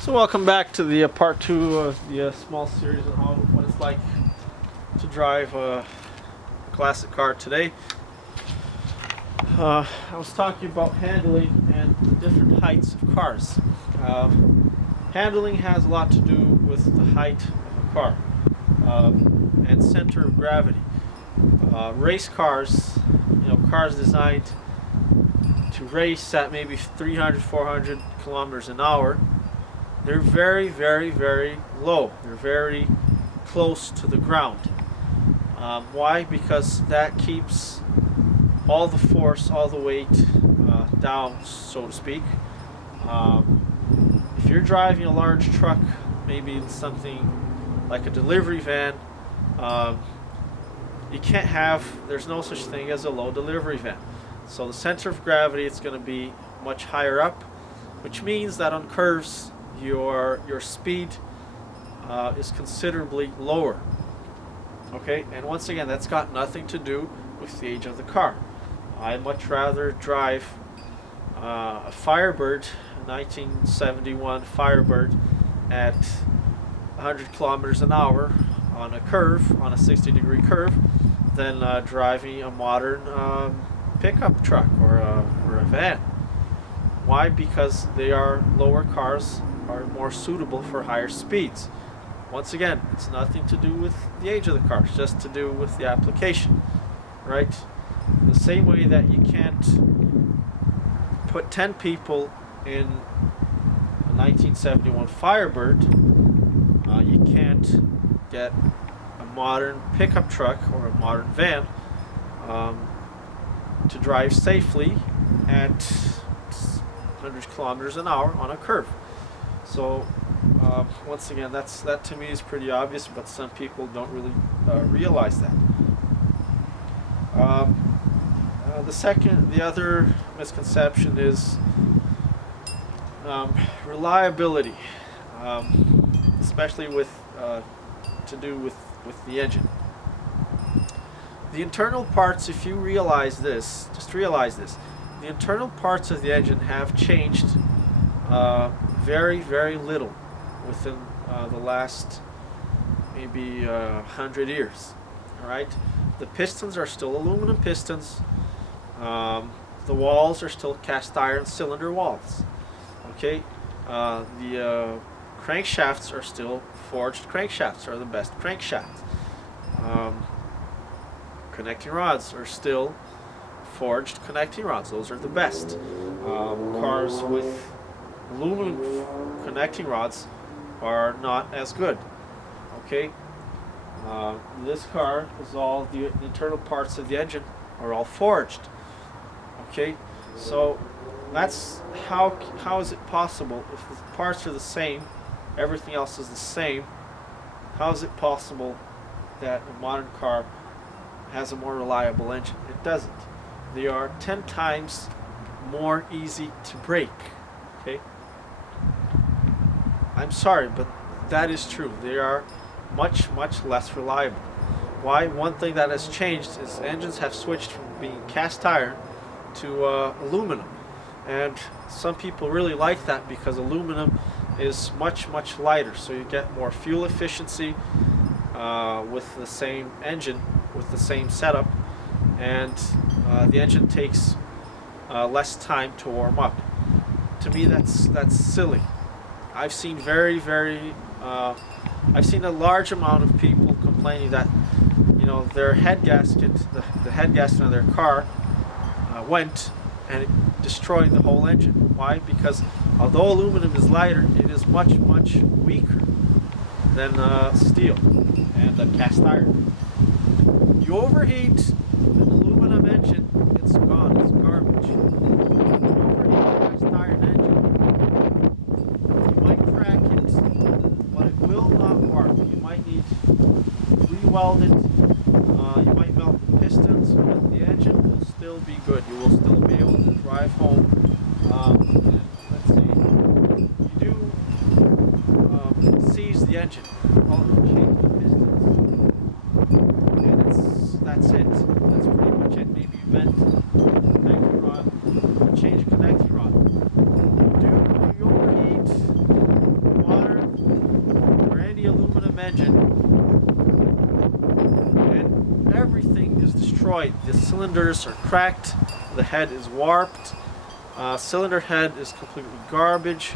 So welcome back to the part two of the small series on what it's like to drive a classic car today. I was talking about handling and the different heights of cars. Handling has a lot to do with the height of a car and center of gravity. Race cars, cars designed to race at maybe 300, 400 kilometers an hour, they're very, very, very low. They're very close to the ground. Why? Because that keeps all the force, all the weight down, so to speak. If you're driving a large truck, maybe something like a delivery van, there's no such thing as a low delivery van. So the center of gravity is going to be much higher up, which means that on curves, your speed is considerably lower. Okay, and once again, that's got nothing to do with the age of the car. I'd much rather drive a Firebird, a 1971 Firebird, at 100 kilometers an hour on a curve, on a 60-degree curve, than driving a modern pickup truck or a van. Why? Because they are lower cars, are more suitable for higher speeds. Once again, it's nothing to do with the age of the car, it's just to do with the application, right? The same way that you can't put 10 people in a 1971 Firebird, you can't get a modern pickup truck or a modern van to drive safely at 100 kilometers an hour on a curve. So once again, that to me is pretty obvious, but some people don't really realize that. The other misconception is reliability, especially with to do with the engine. The internal parts, if you realize this, just realize this, the internal parts of the engine have changed very, very little within the last maybe 100 years. All right, the pistons are still aluminum pistons. The walls are still cast iron cylinder walls. Okay, the crankshafts are still forged crankshafts, are the best crankshafts. Connecting rods are still forged connecting rods. Those are the best. Cars with aluminum connecting rods are not as good. Okay, this car is all the internal parts of the engine are all forged. Okay, so that's how is it possible if the parts are the same, everything else is the same? How is it possible that a modern car has a more reliable engine? It doesn't. They are 10 times more easy to break. Okay, I'm sorry, but that is true. They are much, much less reliable. Why? One thing that has changed is engines have switched from being cast iron to aluminum, and some people really like that because aluminum is much, much lighter, so you get more fuel efficiency with the same engine, with the same setup, and the engine takes less time to warm up. To me, that's silly. I've seen I've seen a large amount of people complaining that their head gasket, the head gasket on their car went and it destroyed the whole engine. Why? Because although aluminum is lighter, it is much, much weaker than steel and cast iron. You overheat an aluminum engine, it's gone, it's garbage. You overheat a cast iron engine, you might crack it, but it will not work. You might need to re-weld it, you might melt the pistons, but the engine will still be good. You will still be able to drive home. And let's see, you do seize the engine, change the pistons, and that's it. That's pretty much it. Maybe you bent the connecting rod, or change the connecting rod. Do you overheat engine, and everything is destroyed. The cylinders are cracked, the head is warped, cylinder head is completely garbage,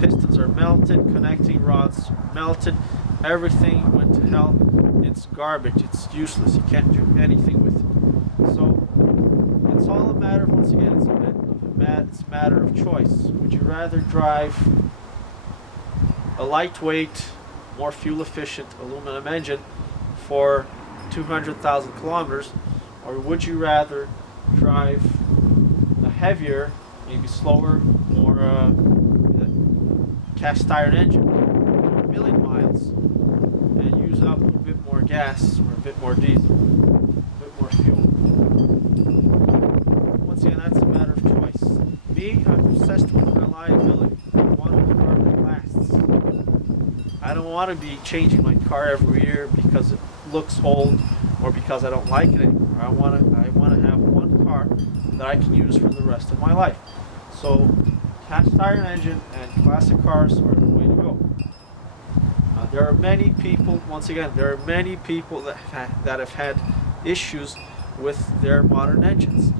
pistons are melted, connecting rods melted, everything went to hell. It's garbage, it's useless, you can't do anything with it. So it's all a matter of, once again, it's a matter of choice. Would you rather drive a lightweight, more fuel efficient aluminum engine for 200,000 kilometers, or would you rather drive a heavier, maybe slower, more cast iron engine for 1,000,000 miles and use up a bit more gas or a bit more diesel, a bit more fuel? Once again, that's a matter of choice. Me, I'm obsessed with reliability. I want a car that lasts. I don't want to be changing my car every year because it looks old or because I don't like it anymore. I want to have one car that I can use for the rest of my life. So cast iron engine and classic cars are the way to go. There are many people, once again, there are many people that have had issues with their modern engines.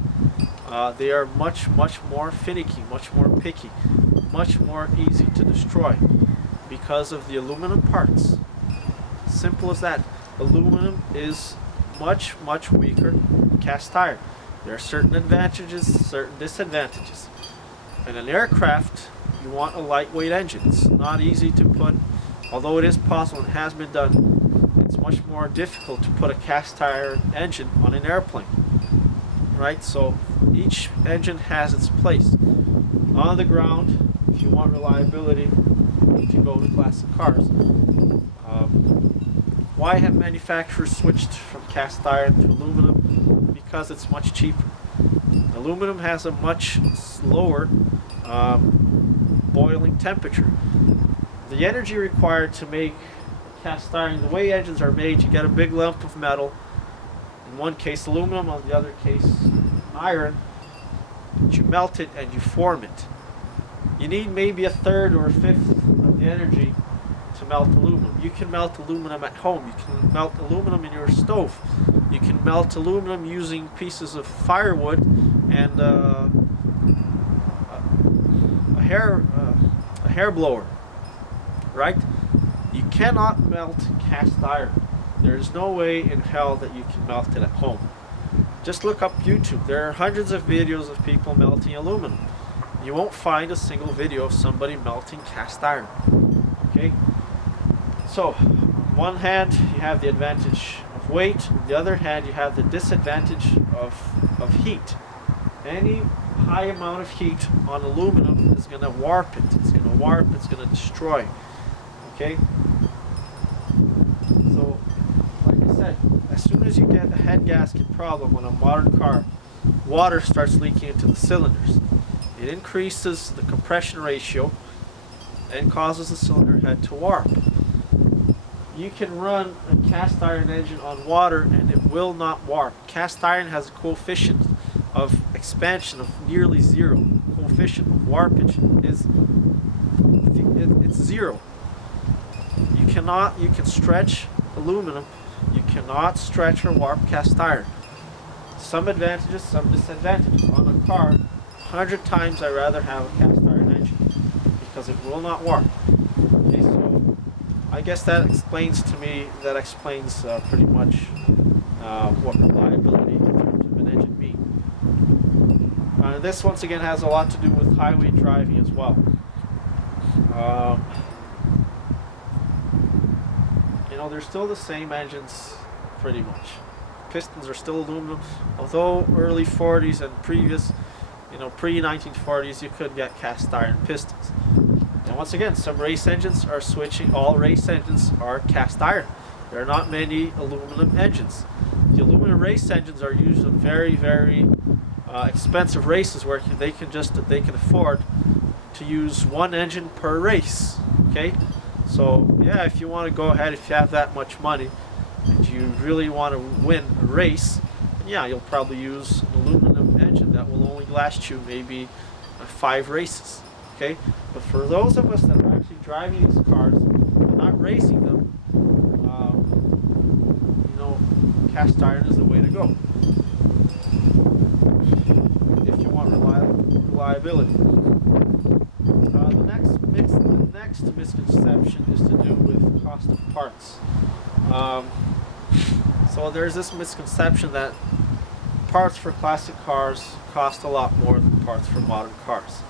They are much more finicky, much more picky, much more easy to destroy because of the aluminum parts. Simple as that. Aluminum is much weaker than cast iron. There are certain advantages, certain disadvantages. In an aircraft, you want a lightweight engine. It's not easy to put, although it is possible and has been done, it's much more difficult to put a cast iron engine on an airplane. Right? So each engine has its place. On the ground, if you want reliability, you need to go to classic cars. Why have manufacturers switched from cast iron to aluminum? Because it's much cheaper. Aluminum has a much slower boiling temperature. The energy required to make cast iron, the way engines are made, you get a big lump of metal, in one case aluminum, on the other case iron, you melt it and you form it. You need maybe a third or a fifth of the energy to melt aluminum. You can melt aluminum at home. You can melt aluminum in your stove. You can melt aluminum using pieces of firewood and a hair blower, right? You cannot melt cast iron. There is no way in hell that you can melt it at home. Just look up YouTube. There are hundreds of videos of people melting aluminum. You won't find a single video of somebody melting cast iron. Okay? So, on one hand, you have the advantage of weight. On the other hand, you have the disadvantage of heat. Any high amount of heat on aluminum is going to warp it. It's going to warp, it's going to destroy. Okay? So, like I said, as soon as you get a head gasket problem on a modern car, water starts leaking into the cylinders. It increases the compression ratio and causes the cylinder head to warp. You can run a cast iron engine on water and it will not warp. Cast iron has a coefficient of expansion of nearly zero. Coefficient of warpage is it's zero. You can stretch aluminum. You cannot stretch or warp cast iron. Some advantages, some disadvantages. On a car, 100 times I'd rather have a cast iron engine because it will not warp. Okay, so I guess that explains pretty much what reliability in terms of an engine means. This once again has a lot to do with highway driving as well. They're still the same engines pretty much. Pistons are still aluminum, although early 40s and pre-1940s you could get cast iron pistons. And once again, some race engines are switching. All race engines are cast iron. There are not many aluminum engines. The aluminum race engines are used in very expensive races where they can afford to use one engine per race. Okay, so yeah, if you want to go ahead, if you have that much money and you really want to win a race, yeah, you'll probably use an aluminum engine that will only last you maybe 5 races. Okay, but for those of us that are actually driving these cars and not racing them, you know, cast iron is the way to go if you want reliability. The next misconception is to do with cost of parts. So there's this misconception that parts for classic cars cost a lot more than parts for modern cars.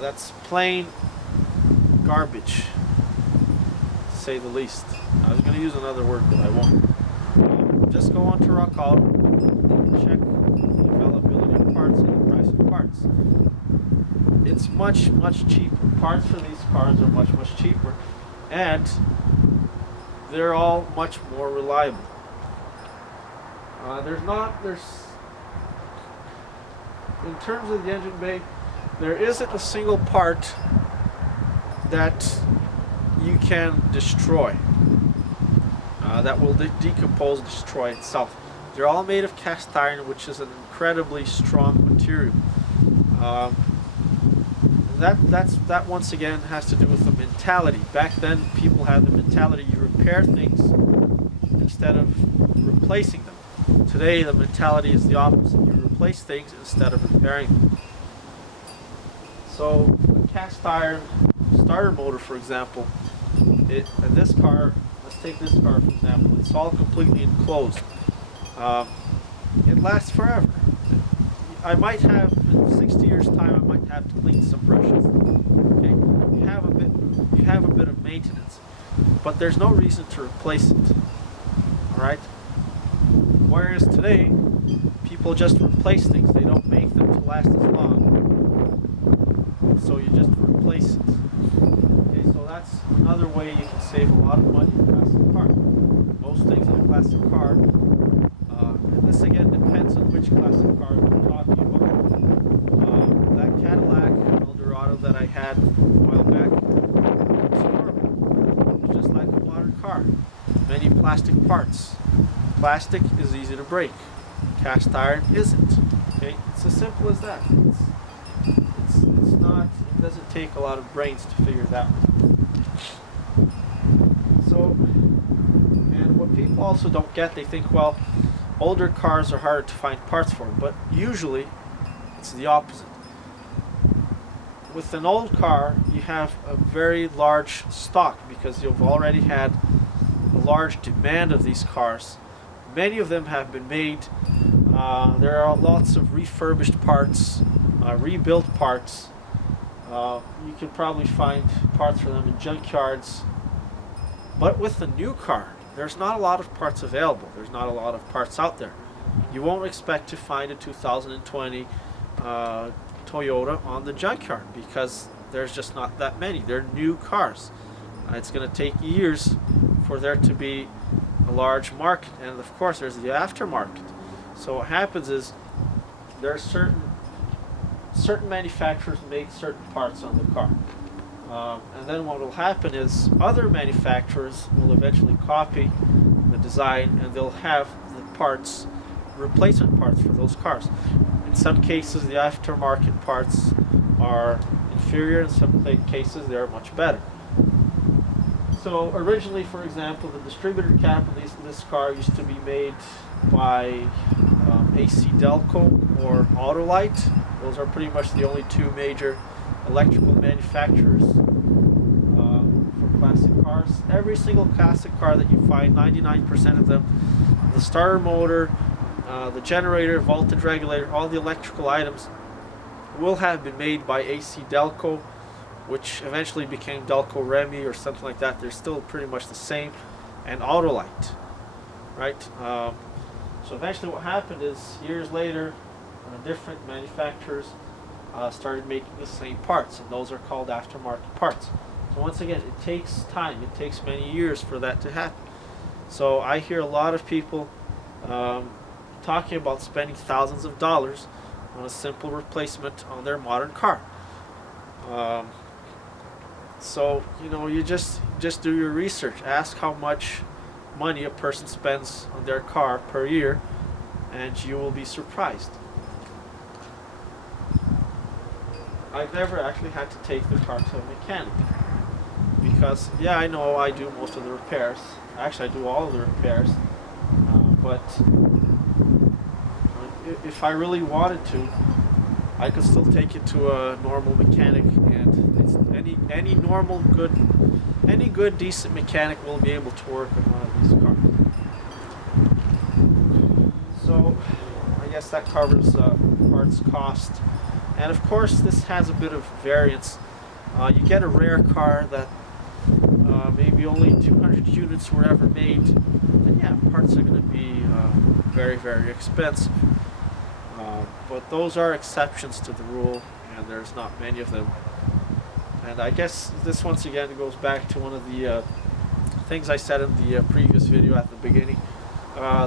That's plain garbage, to say the least. I was going to use another word, but I won't. Just go on to Rock Auto, check the availability of parts and the price of parts. It's much, much cheaper. Parts for these cars are much, much cheaper, and they're all much more reliable. In terms of the engine bay, there isn't a single part that you can destroy, that will decompose, destroy itself. They're all made of cast iron, which is an incredibly strong material. That once again has to do with the mentality. Back then, people had the mentality you repair things instead of replacing them. Today, the mentality is the opposite. You replace things instead of repairing them. So, a cast iron starter motor, for example, in this car, let's take this car for example, it's all completely enclosed. It lasts forever. I might have, in 60 years' time, I might have to clean some brushes. Okay, you have a bit of maintenance, but there's no reason to replace it. All right. Whereas today, people just replace things. They don't make them to last as long, so you just replace it. Okay, so that's another way you can save a lot of money in a classic car. Most things in a classic car, and this again depends on which classic car we're talking about. That Cadillac Eldorado that I had a while back, it's horrible. It's just like a modern car. Many plastic parts. Plastic is easy to break. Cast iron isn't. Okay, it's as simple as that. It's not. It doesn't take a lot of brains to figure that one. So, and what people also don't get, they think, well, older cars are hard to find parts for, but usually it's the opposite. With an old car, you have a very large stock because you've already had a large demand of these cars. Many of them have been made. There are lots of refurbished parts, rebuilt parts. You can probably find parts for them in junkyards. But with the new car, there's not a lot of parts available. There's not a lot of parts out there. You won't expect to find a 2020 Toyota on the junkyard because there's just not that many. They're new cars. It's going to take years for there to be a large market, and of course there's the aftermarket. So what happens is there are certain manufacturers make certain parts on the car, and then what will happen is other manufacturers will eventually copy the design, and they'll have the parts, replacement parts for those cars. In some cases the aftermarket parts are inferior, in some cases they are much better. So originally, for example, the distributor cap in this car used to be made by AC Delco or Autolite. Those are pretty much the only two major electrical manufacturers for classic cars. Every single classic car that you find, 99% of them, the starter motor, the generator, voltage regulator, all the electrical items will have been made by AC Delco, which eventually became Delco Remy or something like that. They're still pretty much the same, and Autolite, right? So eventually what happened is, years later, different manufacturers started making the same parts, and those are called aftermarket parts. So once again, it takes time. It takes many years for that to happen. So I hear a lot of people talking about spending thousands of dollars on a simple replacement on their modern car. So, you just do your research. Ask how much money a person spends on their car per year, and you will be surprised. I've never actually had to take the car to a mechanic. because yeah, I know I do most of the repairs. Actually, I do all of the repairs. But if I really wanted to, I could still take it to a normal mechanic, and it's any normal any good decent mechanic will be able to work on one of these cars. So I guess that covers parts cost, and of course this has a bit of variance. You get a rare car that maybe only 200 units were ever made, and yeah, parts are going to be very, very expensive. But those are exceptions to the rule, and there's not many of them. And I guess this once again goes back to one of the things I said in the previous video at the beginning.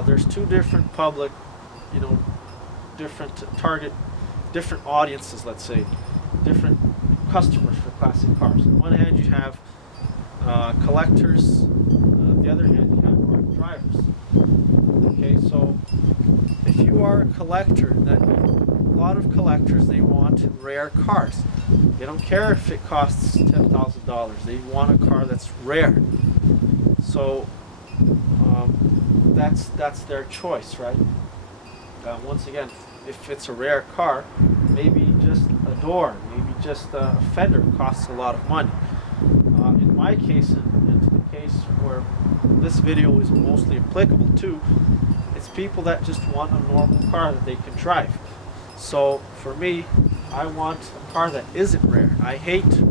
There's two different public, different different audiences, let's say, different customers for classic cars. On one hand, you have collectors. On the other hand, you have art drivers. Okay, so if you are a collector, then a lot of collectors, they want rare cars. They don't care if it costs $10,000. They want a car that's rare. So that's their choice, right? Once again, if it's a rare car, maybe just a door, maybe just a fender costs a lot of money. In my case, and to the case where this video is mostly applicable to, it's people that just want a normal car that they can drive. So for me, I want a car that isn't rare. I hate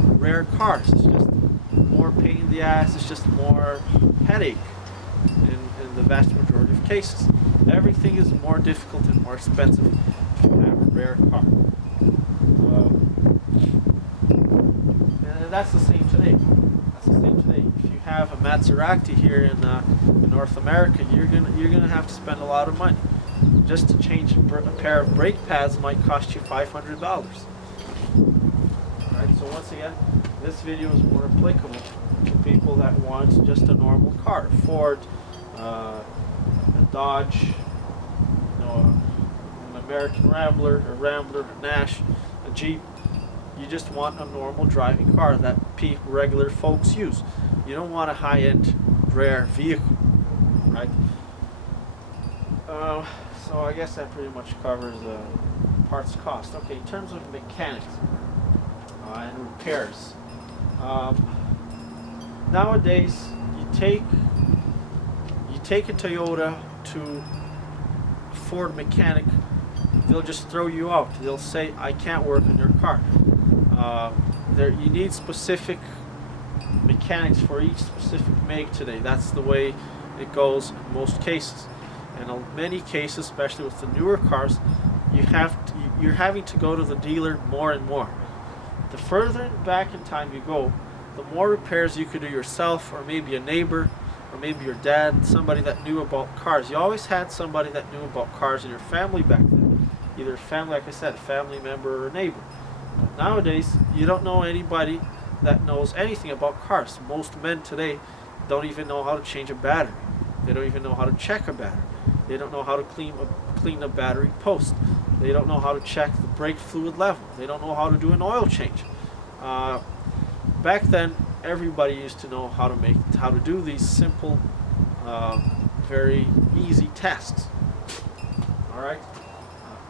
rare cars. It's just more pain in the ass. It's just more headache in the vast majority of cases. Everything is more difficult and more expensive if you have a rare car. And that's the same today. If you have a Maserati here in North America, you're gonna have to spend a lot of money. Just to change a pair of brake pads might cost you $500. Alright, so once again, this video is more applicable to people that want just a normal car. Ford, a Dodge, an American Rambler, a Nash, a Jeep. You just want a normal driving car that regular folks use. You don't want a high-end, rare vehicle, right? So I guess that pretty much covers parts cost. Okay, in terms of mechanics and repairs, nowadays you take a Toyota to a Ford mechanic, they'll just throw you out. They'll say, I can't work on your car. You need specific mechanics for each specific make today. That's the way it goes in most cases. And in many cases, especially with the newer cars, you're having to go to the dealer more and more. The further back in time you go, the more repairs you could do yourself, or maybe a neighbor, or maybe your dad, somebody that knew about cars. You always had somebody that knew about cars in your family back then. Either family, like I said, family member or a neighbor. But nowadays, you don't know anybody that knows anything about cars. Most men today don't even know how to change a battery. They don't even know how to check a battery. They don't know how to clean a battery post. They don't know how to check the brake fluid level. They don't know how to do an oil change. Back then, everybody used to know how to do these simple, very easy tasks. All right,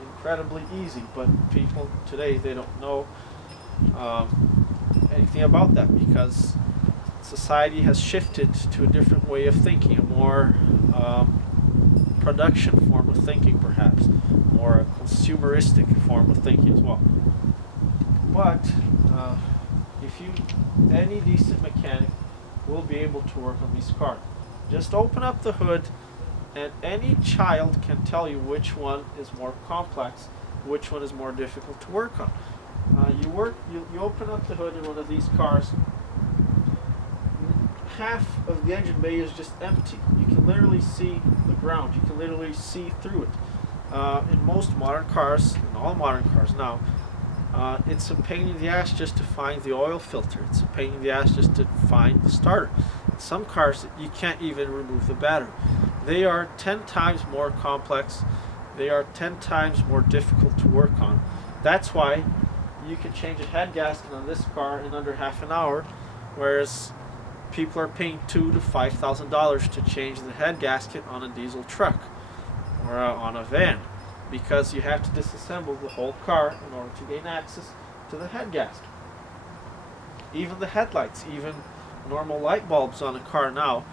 incredibly easy. But people today, they don't know anything about that, because society has shifted to a different way of thinking, a more production form of thinking, perhaps, or a consumeristic form of thinking as well. But any decent mechanic will be able to work on these cars. Just open up the hood, and any child can tell you which one is more complex, which one is more difficult to work on. You open up the hood in one of these cars, half of the engine bay is just empty. You can literally see the ground. You can literally see through it. In most modern cars, in all modern cars now, it's a pain in the ass just to find the oil filter. It's a pain in the ass just to find the starter. In some cars, you can't even remove the battery. They are 10 times more complex. They are 10 times more difficult to work on. That's why you can change a head gasket on this car in under half an hour, whereas people are paying $2,000 to $5,000 to change the head gasket on a diesel truck or on a van, because you have to disassemble the whole car in order to gain access to the head gasket. Even the headlights, even normal light bulbs on a car now,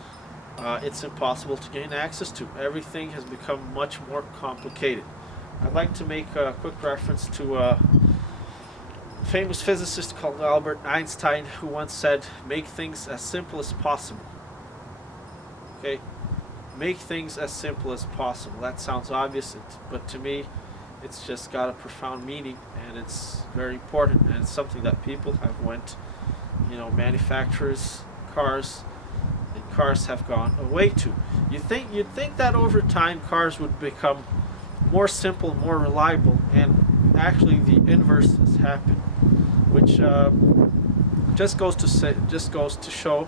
it's impossible to gain access to. Everything has become much more complicated. I'd like to make a quick reference to a famous physicist called Albert Einstein, who once said, "Make things as simple as possible." Okay? Make things as simple as possible. That sounds obvious, but to me, it's just got a profound meaning, and it's very important, and it's something that people have went, manufacturers, cars have gone away to. You'd think that over time cars would become more simple, more reliable, and actually the inverse has happened, which just goes to show.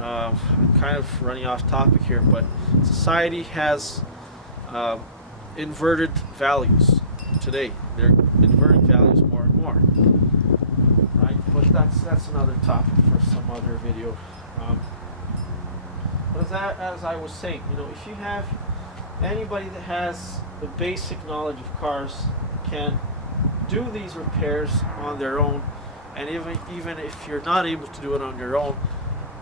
I'm kind of running off topic here, but society has inverted values today. They're inverting values more and more, right? But that's another topic for some other video. But as I was saying, if you have anybody that has the basic knowledge of cars, can do these repairs on their own, and even if you're not able to do it on your own,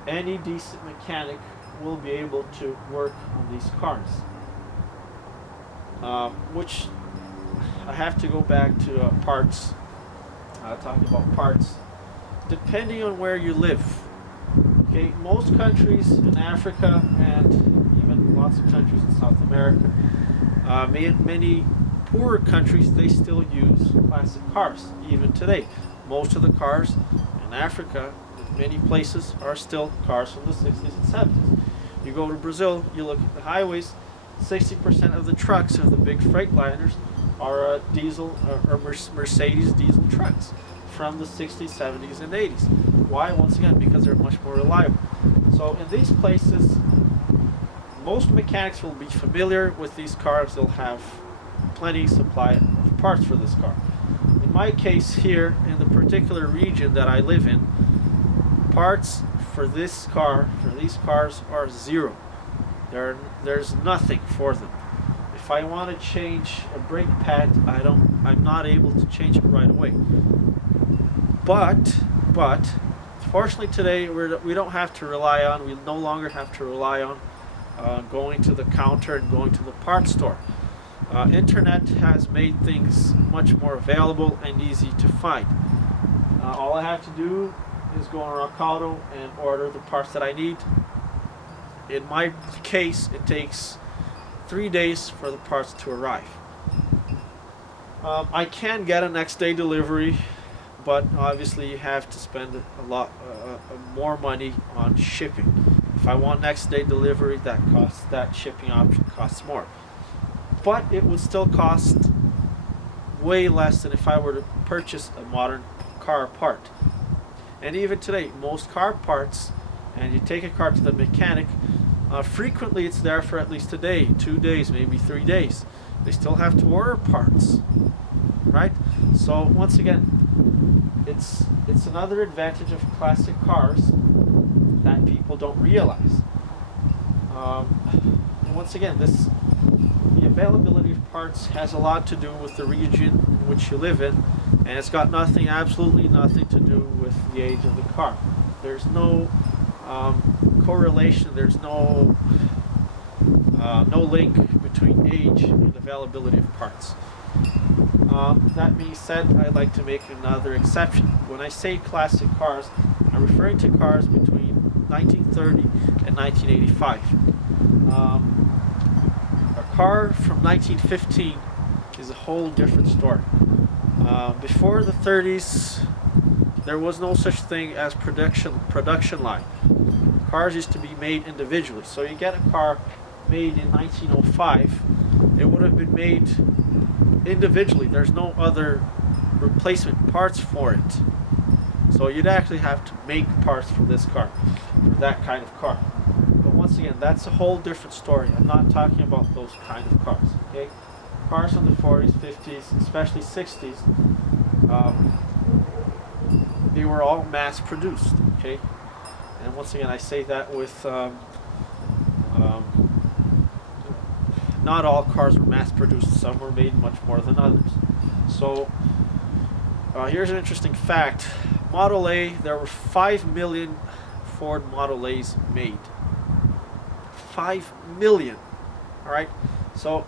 any decent mechanic will be able to work on these cars. Which I have to go back to parts, talking about parts. Depending on where you live, okay, most countries in Africa and even lots of countries in South America, many poorer countries, they still use classic cars even today. Most of the cars in Africa, in many places, are still cars from the 60s and 70s. You go to Brazil, you look at the highways, 60% of the trucks of the big freight liners are diesel or Mercedes diesel trucks from the 60s, 70s, and 80s. Why? Once again, because they're much more reliable. So in these places, most mechanics will be familiar with these cars. They'll have plenty supply of parts for this car. In my case here, in the particular region that I live in, parts for these cars are zero. There's nothing for them. If I want to change a brake pad, I'm not able to change it right away. But fortunately today we don't have to rely on. We no longer have to rely on going to the counter and going to the parts store. Internet has made things much more available and easy to find. All I have to do is go on Rock Auto and order the parts that I need. In my case, it takes 3 days for the parts to arrive. I can get a next day delivery, but obviously you have to spend a lot more money on shipping. If I want next day delivery, that shipping option costs more. But it would still cost way less than if I were to purchase a modern car part. And even today, most car parts, and you take a car to the mechanic, frequently it's there for at least a day, 2 days, maybe 3 days. They still have to order parts, right? So once again, it's another advantage of classic cars that people don't realize. And once again, the availability of parts has a lot to do with the region in which you live in, and it's got absolutely nothing to do with the age of the car. There's no correlation. There's no link between age and availability of parts. That being said, I'd like to make another exception. When I say classic cars, I'm referring to cars between 1930 and 1985. A car from 1915 is a whole different story. Before the 30s, there was no such thing as production line. Cars used to be made individually. So you get a car made in 1905, it would have been made individually. There's no other replacement parts for it. So you'd actually have to make parts for this car, for that kind of car. But once again, that's a whole different story. I'm not talking about those kind of cars, okay? Cars from the 40s, 50s, especially 60s, they were all mass produced, okay? And once again, I say that with not all cars were mass produced. Some were made much more than others. So here's an interesting fact. Model A, there were 5 million Ford Model A's made. 5 million. All right. So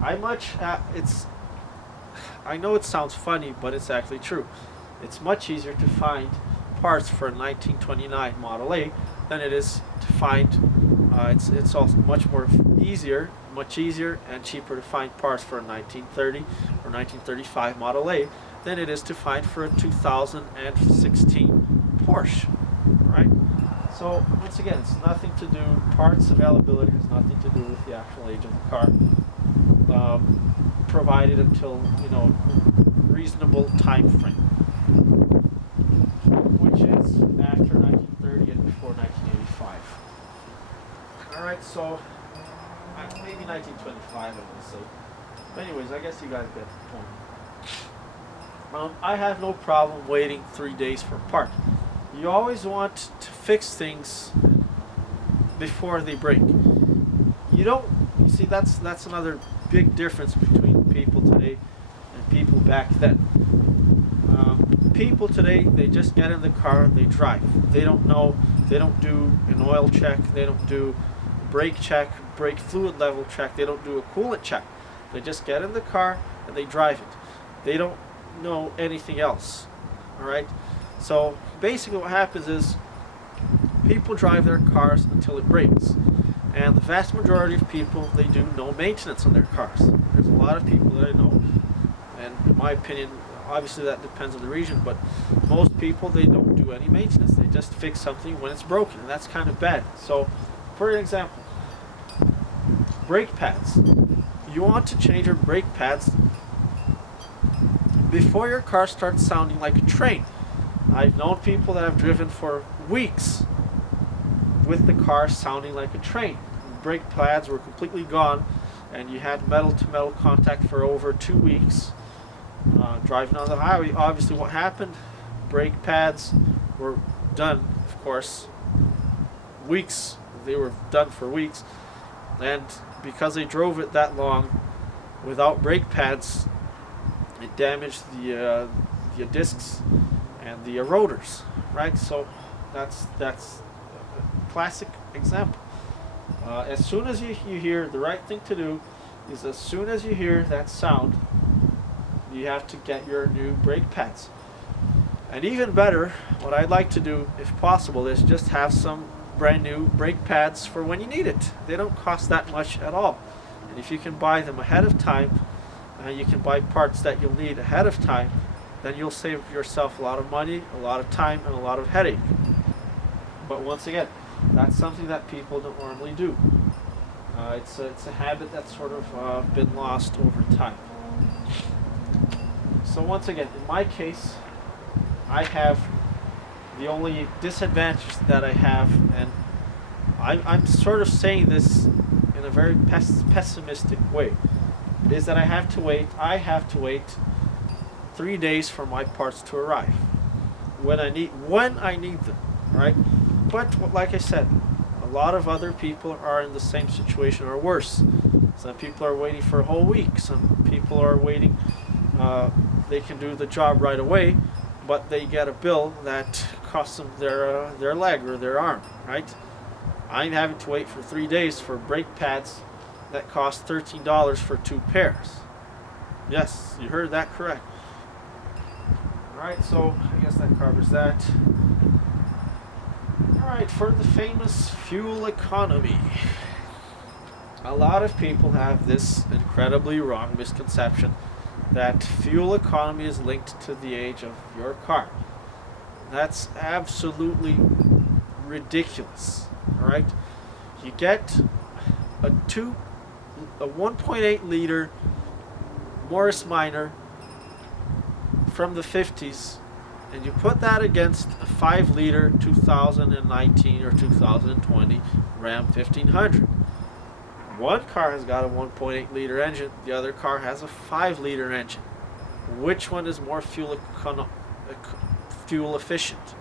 I know it sounds funny, but it's actually true. It's much easier to find parts for a 1929 Model A than it is to find. It's also much easier and cheaper to find parts for a 1930 or 1935 Model A than it is to find for a 2016 Porsche. Right? So once again, it's nothing to do. Parts availability has nothing to do with the actual age of the car. Provided until reasonable time frame, which is after 1930 and before 1985. All right, so maybe 1925, I would say. But anyways, I guess you guys get the point. I have no problem waiting 3 days for a part. You always want to fix things before they break. You see, that's another big difference between people today and people back then. People today, they just get in the car, they drive. They don't do an oil check, they don't do a brake check, brake fluid level check, they don't do a coolant check. They just get in the car and they drive it. They don't know anything else. All right? So basically what happens is people drive their cars until it breaks. And the vast majority of people, they do no maintenance on their cars. There's a lot of people that I know, and in my opinion, obviously that depends on the region, but most people, they don't do any maintenance. They just fix something when it's broken, and that's kind of bad. So, for example, brake pads. You want to change your brake pads before your car starts sounding like a train. I've known people that have driven for weeks with the car sounding like a train. Brake pads were completely gone, and you had metal-to-metal contact for over 2 weeks. Driving on the highway, obviously what happened? Brake pads were done, of course, weeks. They were done for weeks, and because they drove it that long without brake pads, it damaged the discs and the rotors, right? So that's a classic example. As soon as you hear, the right thing to do is, as soon as you hear that sound, you have to get your new brake pads. And even better, what I'd like to do, if possible, is just have some brand new brake pads for when you need it. They don't cost that much at all. And if you can buy them ahead of time, you can buy parts that you'll need ahead of time, then you'll save yourself a lot of money, a lot of time, and a lot of headache. But once again, that's something that people don't normally do. It's a habit that's sort of been lost over time. So once again, in my case, I have the only disadvantage that I have, and I'm sort of saying this in a very pessimistic way, is that I have to wait 3 days for my parts to arrive when I need them, right? But like I said, a lot of other people are in the same situation or worse. Some people are waiting for a whole week. Some people are waiting. They can do the job right away, but they get a bill that costs them their leg or their arm, right? I'm having to wait for 3 days for brake pads that cost $13 for 2 pairs. Yes, you heard that correct. Alright, so I guess that covers that. Alright, for the famous fuel economy. A lot of people have this incredibly wrong misconception that fuel economy is linked to the age of your car. That's absolutely ridiculous. Alright? You get a 1.8 liter Morris Minor from the 50s, and you put that against a 5 liter 2019 or 2020 Ram 1500. One car has got a 1.8 liter engine, the other car has a 5 liter engine. Which one is more fuel efficient?